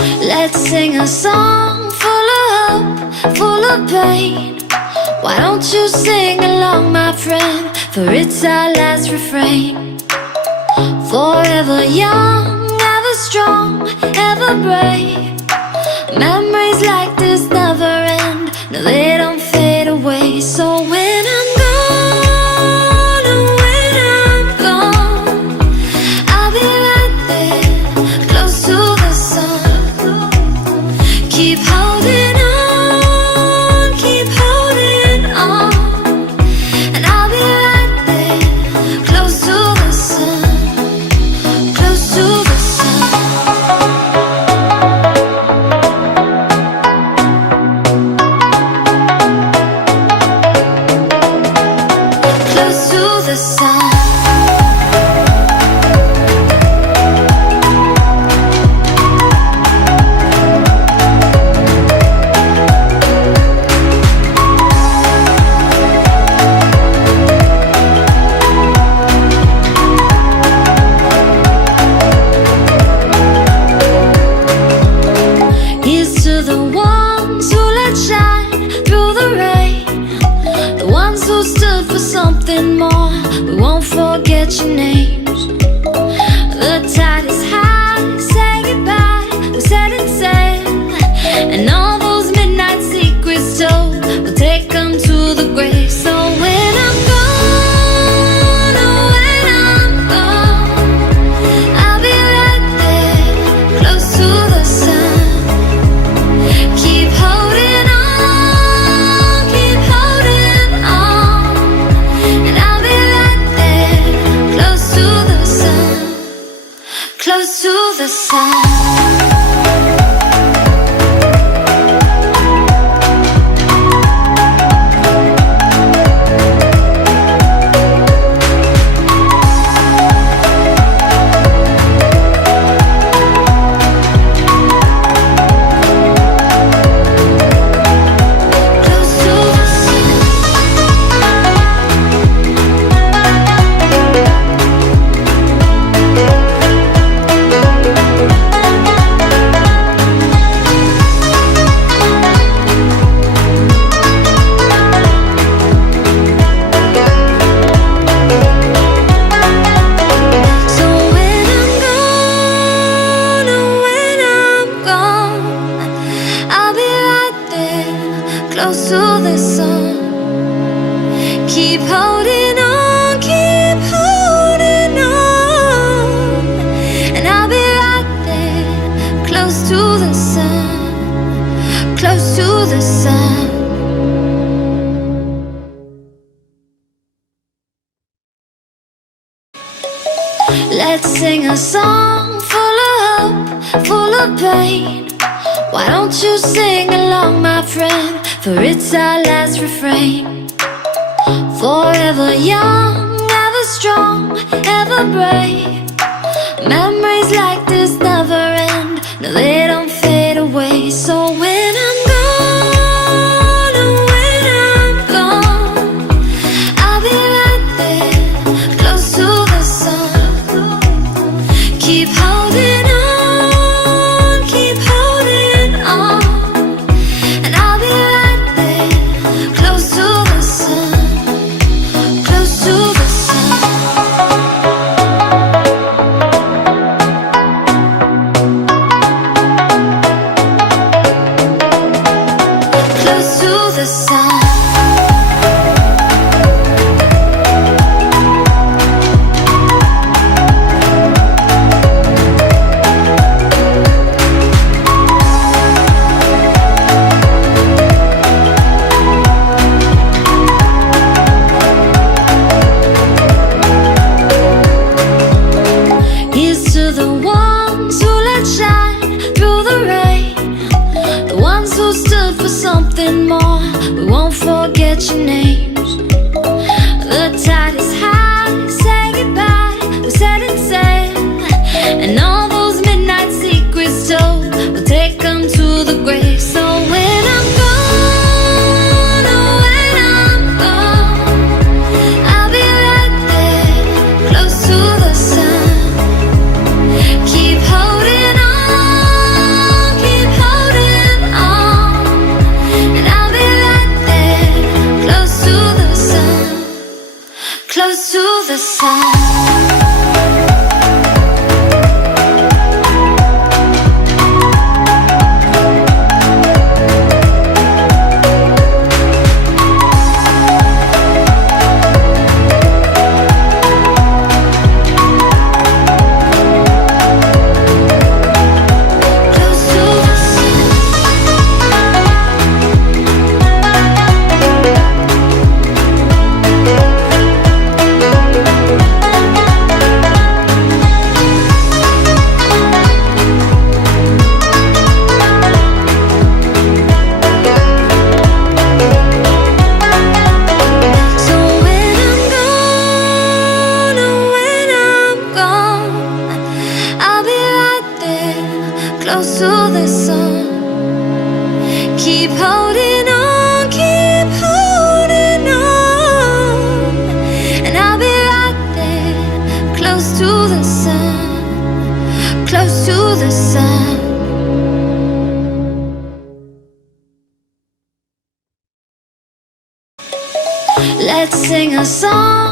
Let's sing a song full of hope, full of pain. Why don't you sing along, my friend? For it's our last refrain. Forever young, ever strong, ever brave. Memories like this never end. No, they don't fade away. So when I'm gone, oh, when I'm gone, I'll be right there, close to the sun. Keep holding on, keep holding on, and I'll be right there, close to the sun, close to the sun. Close to the sun. Here's to the ones who let shine through the rain, the ones who stood for something more. We won't forget your names. The tide is high, say goodbye, we're setting sail, and all those midnight secrets told, we'll take them to the grave. So when I'm gone, oh, when I'm gone, I'll be right there, close to the sun. Keep holding on, keep holding on, and I'll be right there, close to the sun, close to the sun. Close to the sun. So when I'm gone, oh, when I'm gone, I'll be right there, close to the sun. Keep holding on, keep holding on, and I'll be right there, close to the sun, close to the sun. Let's sing a song full of hope, full of pain. Why don't you sing along, my friend? For it's our last refrain. Forever young, ever strong, ever brave. Memories like this never end. No, they don't fade away. So when I'm gone, oh, when I'm gone, I'll be right there, close to the sun. Keep holding on, keep holding on, and I'll be right there, close to the sun, close to the sun. Close to the sun. Here's to the ones who let shine through the rain, the ones who stood for something more. We won't forget your names. The tide is high, say goodbye, we're setting sail, and all those midnight secrets told, we'll take them to the grave. So when I'm gone, oh, when I'm gone, I'll be right there, close to the sun. Keep holding on, close to the sun. Keep holding on, keep holding on, and I'll be right there, close to the sun, close to the sun. Let's sing a song